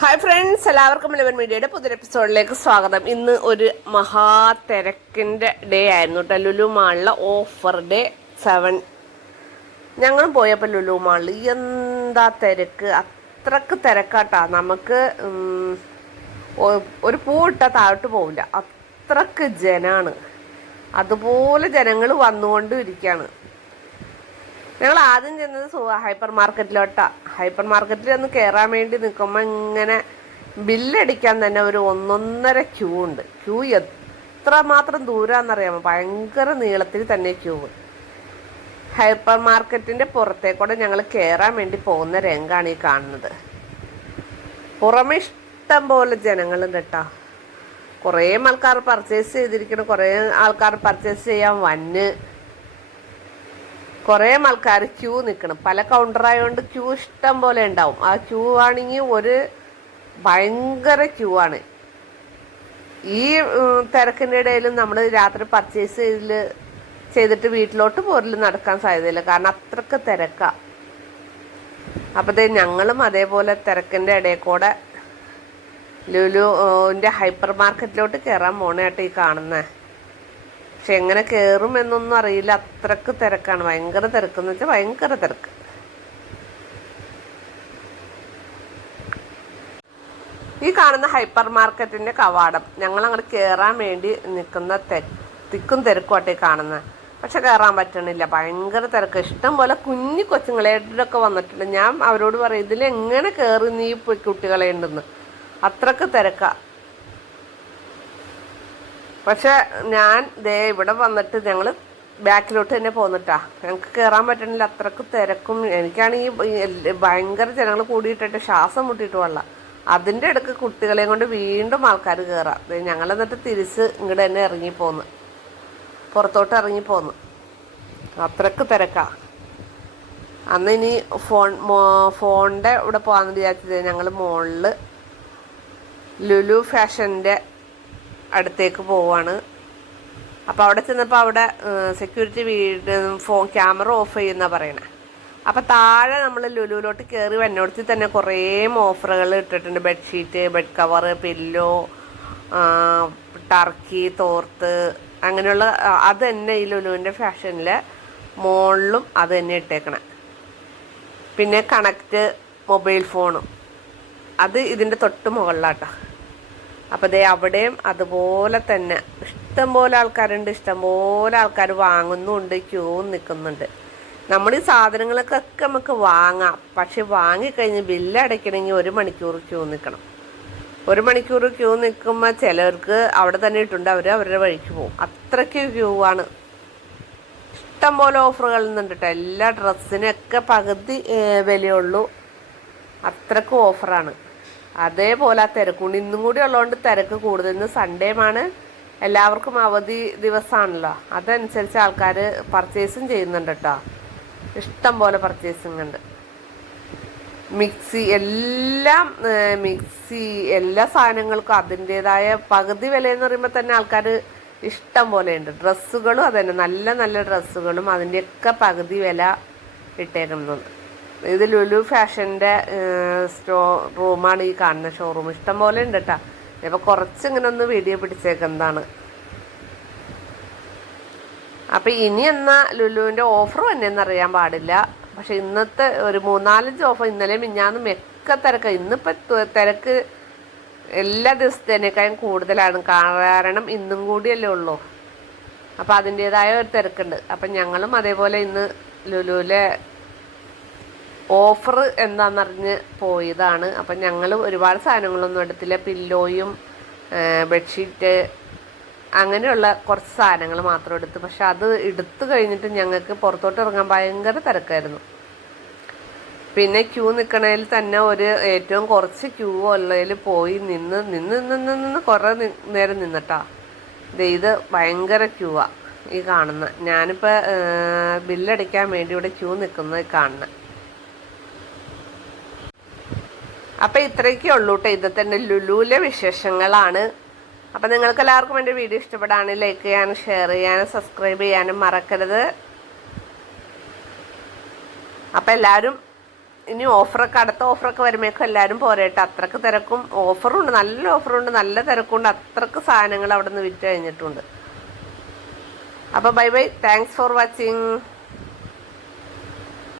Hi friends എല്ലാവർക്കും eleven മീഡിയയുടെ പുതിയ എപ്പിസോഡിലേക്ക് സ്വാഗതം. ഇന്ന് ഒരു മഹാ തിരക്കിന്റെ ഡേ ആയിരുന്നു കേട്ടോ ലുലു മാളിലെ ഓഫർ ഡേ സെവൻ ഞങ്ങൾ പോയപ്പോൾ ലുലു മാളിൽ എന്താ തിരക്ക്? അത്രയ്ക്ക് തിരക്കാട്ടാ. നമുക്ക് ഒരു പൂ ഇട്ടാൽ താഴോട്ട് പോവില്ല. അത്രയ്ക്ക് ജനാണ്. അതുപോലെ ജനങ്ങൾ വന്നുകൊണ്ടും ഇരിക്കുകയാണ് ഞങ്ങൾ ആദ്യം ചെന്നത് ഹൈപ്പർ മാർക്കറ്റിലോട്ടാ ഹൈപ്പർ മാർക്കറ്റിൽ ഒന്ന് കയറാൻ വേണ്ടി നിൽക്കുമ്പോൾ ഇങ്ങനെ ബില്ലടിക്കാൻ തന്നെ ഒരു ഒന്നൊന്നര ക്യൂ ഉണ്ട്. ക്യൂ എത്ര മാത്രം ദൂരാന്നറിയാമോ? ഭയങ്കര നീളത്തിൽ തന്നെ ക്യൂ ഹൈപ്പർ മാർക്കറ്റിന്റെ പുറത്തേക്കൂടെ ഞങ്ങൾ കയറാൻ വേണ്ടി പോകുന്ന രംഗാണ് ഈ കാണുന്നത്. പുറമെ ഇഷ്ടം പോലെ ജനങ്ങളുണ്ട് കേട്ടോ കുറേ ആൾക്കാർ പർച്ചേസ് ചെയ്തിരിക്കണം കുറേ ആൾക്കാർ പർച്ചേസ് ചെയ്യാൻ വന്ന് കുറേ ആൾക്കാർ ക്യൂ നിൽക്കണം പല കൗണ്ടറായതുകൊണ്ട് ക്യൂ ഇഷ്ടം പോലെ ഉണ്ടാവും. ആ ക്യൂ ആണെങ്കിൽ ഒരു ഭയങ്കര ക്യൂ ആണ്. ഈ തിരക്കിന്റെ ഇടയിലും നമ്മൾ രാത്രി പർച്ചേസ് ചെയ്തിൽ ചെയ്തിട്ട് വീട്ടിലോട്ട് പോരൽ നടക്കാൻ സാധ്യതയില്ല. കാരണം അത്രയ്ക്ക് തിരക്കാ. അപ്പോൾ ഞങ്ങളും അതേപോലെ തിരക്കിന്റെ ഇടയിൽ കൂടെ ലുലുവിന്റെ ഹൈപ്പർ മാർക്കറ്റിലോട്ട് കയറാൻ പോണേട്ടോ ഈ കാണുന്നത് പക്ഷെ എങ്ങനെ കയറും എന്നൊന്നും അറിയില്ല. അത്രയ്ക്ക് തിരക്കാണ്. ഭയങ്കര തിരക്കെന്ന് വെച്ചാൽ ഭയങ്കര തിരക്ക്. ഈ കാണുന്ന ഹൈപ്പർ മാർക്കറ്റിന്റെ കവാടം. ഞങ്ങൾ അങ്ങോട്ട് കയറാൻ വേണ്ടി നിൽക്കുന്ന തിക്കും തിരക്കുമാട്ടെ കാണുന്നത് പക്ഷെ കയറാൻ പറ്റണില്ല. ഭയങ്കര തിരക്ക്. ഇഷ്ടം പോലെ കുഞ്ഞു കൊച്ചുങ്ങളായിട്ടൊക്കെ വന്നിട്ടുണ്ട്. ഞാൻ അവരോട് പറയും ഇതിൽ എങ്ങനെ കയറി നീ കുട്ടികളെ ഉണ്ടെന്ന്? അത്രയ്ക്ക് തിരക്കാ. പക്ഷെ ഞാൻ ദേ ഇവിടെ വന്നിട്ട് ഞങ്ങൾ ബാക്കിലോട്ട് തന്നെ പോന്നിട്ടാ. ഞങ്ങൾക്ക് കയറാൻ പറ്റണില്ല അത്രയ്ക്ക് തിരക്കും. എനിക്കാണെങ്കിൽ ഭയങ്കര ജനങ്ങൾ കൂടിയിട്ടിട്ട് ശ്വാസം മുട്ടിയിട്ട് വെള്ളം. അതിന്റെ ഇടയ്ക്ക് കുട്ടികളെയും കൊണ്ട് വീണ്ടും ആൾക്കാർ കയറാം ഞങ്ങൾ എന്നിട്ട് തിരിച്ച് ഇങ്ങോട്ട് തന്നെ ഇറങ്ങിപ്പോന്ന് പുറത്തോട്ട് ഇറങ്ങിപ്പോന്ന് അത്രയ്ക്ക് തിരക്കാ. അന്ന് ഇനി ഫോൺ ഫോണിന്റെ ഇവിടെ പോകാമെന്ന് വിചാരിച്ചത് ഞങ്ങൾ മോളിൽ ലുലു ഫാഷന്റെ അടുത്തേക്ക് പോവാണ്. അപ്പോൾ അവിടെ ചെന്നപ്പോൾ അവിടെ സെക്യൂരിറ്റി വീട് ഫോൺ ക്യാമറ ഓഫ് ചെയ്യുന്ന പറയണേ. അപ്പോൾ താഴെ നമ്മൾ ലുലുവിലോട്ട് കയറി വന്നോടത്തിൽ തന്നെ കുറേ ഓഫറുകൾ ഇട്ടിട്ടുണ്ട്. Bedsheet bed cover pillow turkey തോർത്ത് അങ്ങനെയുള്ള അത് തന്നെ ഈ ലുലുവിന്റെ ഫാഷനിൽ മുകളിലും അത് തന്നെ ഇട്ടേക്കണേ. പിന്നെ കണക്റ്റ് മൊബൈൽ ഫോണും. അത് ഇതിന്റെ തൊട്ട് മുകളിലാട്ടോ. അപ്പോൾ ദേ അവിടെയും അതുപോലെ തന്നെ. ഇഷ്ടംപോലെ ആൾക്കാരുണ്ട് ഇഷ്ടംപോലെ ആൾക്കാർ വാങ്ങുന്നുണ്ട് ക്യൂ നിൽക്കുന്നുണ്ട്. നമ്മൾ ഈ സാധനങ്ങൾക്കൊക്കെ നമുക്ക് വാങ്ങാം. പക്ഷെ വാങ്ങിക്കഴിഞ്ഞ് ബില്ല് അടയ്ക്കണമെങ്കിൽ ഒരു മണിക്കൂർ ക്യൂ നിൽക്കണം. ഒരു മണിക്കൂർ ക്യൂ നിൽക്കുമ്പോൾ ചിലർക്ക് അവിടെ തന്നെ ഇട്ടുണ്ട് അവർ അവരുടെ വഴിക്ക് പോകും. അത്രയ്ക്ക് ക്യൂ ആണ്. ഇഷ്ടംപോലെ ഓഫറുകൾ ഉണ്ട് കേട്ടോ. എല്ലാ ഡ്രസ്സിനൊക്കെ പകുതി വിലയുള്ളൂ. അത്രക്കും ഓഫറാണ്. അതേപോലെ ആ തിരക്കുണ്ട്. ഇന്നും കൂടി ഉള്ളതുകൊണ്ട് തിരക്ക് കൂടുതൽ. ഇന്ന് സൺഡേമാണ് എല്ലാവർക്കും അവധി ദിവസമാണല്ലോ അതനുസരിച്ച് ആൾക്കാർ പർച്ചേസും ചെയ്യുന്നുണ്ട് കേട്ടോ ഇഷ്ടം പോലെ പർച്ചേസിങ് ഉണ്ട്. മിക്സി എല്ലാം മിക്സി എല്ലാ സാധനങ്ങൾക്കും അതിന്റെതായ പകുതി വില എന്ന് പറയുമ്പോൾ തന്നെ ആൾക്കാർ ഇഷ്ടം പോലെ ഉണ്ട്. ഡ്രസ്സുകളും അതന്നെ. നല്ല നല്ല ഡ്രസ്സുകളും അതിന്റെയൊക്കെ പകുതി വില ഇട്ടേക്കുന്നത് ഇത് ലുലു ഫാഷന്റെ സ്റ്റോ റൂമാണ് ഈ കാണുന്ന ഷോറൂം ഇഷ്ടം പോലെ ഉണ്ട് കേട്ടോ കുറച്ച് ഇങ്ങനെ ഒന്ന് വീഡിയോ പിടിച്ചേക്കുന്നതാണ് അപ്പം ഇനി എന്നാ ലുലുവിന്റെ ഓഫർ തന്നെയെന്ന് അറിയാൻ പാടില്ല. പക്ഷെ ഇന്നത്തെ ഒരു മൂന്നാലഞ്ച് ഓഫർ ഇന്നലെ മിഞ്ഞാന്നും ഒക്കെ തിരക്ക്. ഇന്നിപ്പോൾ തിരക്ക് എല്ലാ ദിവസത്തേനേക്കാളും കൂടുതലാണ്. കാരണം ഇന്നും കൂടിയല്ലേ ഉള്ളൂ. അപ്പം അതിന്റേതായ ഒരു തിരക്കുണ്ട്. അപ്പം ഞങ്ങളും അതേപോലെ ഇന്ന് ലുലുവിലെ ഓഫർ എന്താണെന്നറിഞ്ഞ് പോയതാണ്. അപ്പം ഞങ്ങൾ ഒരുപാട് സാധനങ്ങളൊന്നും എടുത്തില്ല. പില്ലോയും ബെഡ്ഷീറ്റ് അങ്ങനെയുള്ള കുറച്ച് സാധനങ്ങൾ മാത്രം എടുത്തു. പക്ഷെ അത് എടുത്തു കഴിഞ്ഞിട്ട് ഞങ്ങൾക്ക് പുറത്തോട്ട് ഇറങ്ങാൻ ഭയങ്കര തിരക്കായിരുന്നു. പിന്നെ ക്യൂ നിൽക്കണതിൽ തന്നെ ഒരു ഏറ്റവും കുറച്ച് ക്യൂ ഉള്ളതിൽ പോയി നിന്ന് നിന്ന് നിന്ന് നിന്ന് കുറേ നേരം നിന്നിട്ടാ. ഇത് ഭയങ്കര ക്യൂവാണ് ഈ കാണുന്ന. ഞാനിപ്പോൾ ബില്ലടിക്കാൻ വേണ്ടി ഇവിടെ ക്യൂ നിൽക്കുന്നത് കാണുന്നത് അപ്പം ഇത്രയൊക്കെ ഉള്ളൂ കേട്ടോ തന്നെ ലുലുവിലെ വിശേഷങ്ങളാണ്. അപ്പം നിങ്ങൾക്ക് എല്ലാവർക്കും എന്റെ വീഡിയോ ഇഷ്ടപ്പെടാണ് ലൈക്ക് ചെയ്യാനും ഷെയർ ചെയ്യാനും സബ്സ്ക്രൈബ് ചെയ്യാനും മറക്കരുത്. അപ്പം എല്ലാവരും ഇനി ഓഫറൊക്കെ അടുത്ത ഓഫറൊക്കെ വരുമ്പോഴേക്കും എല്ലാവരും പോരട്ടെ അത്രയ്ക്ക് തിരക്കും. ഓഫറുണ്ട് നല്ല ഓഫറുണ്ട് നല്ല തിരക്കുണ്ട്. അത്രയ്ക്ക് സാധനങ്ങൾ അവിടെ നിന്ന് വിറ്റ് കഴിഞ്ഞിട്ടുണ്ട്. അപ്പോൾ bye bye thanks for watching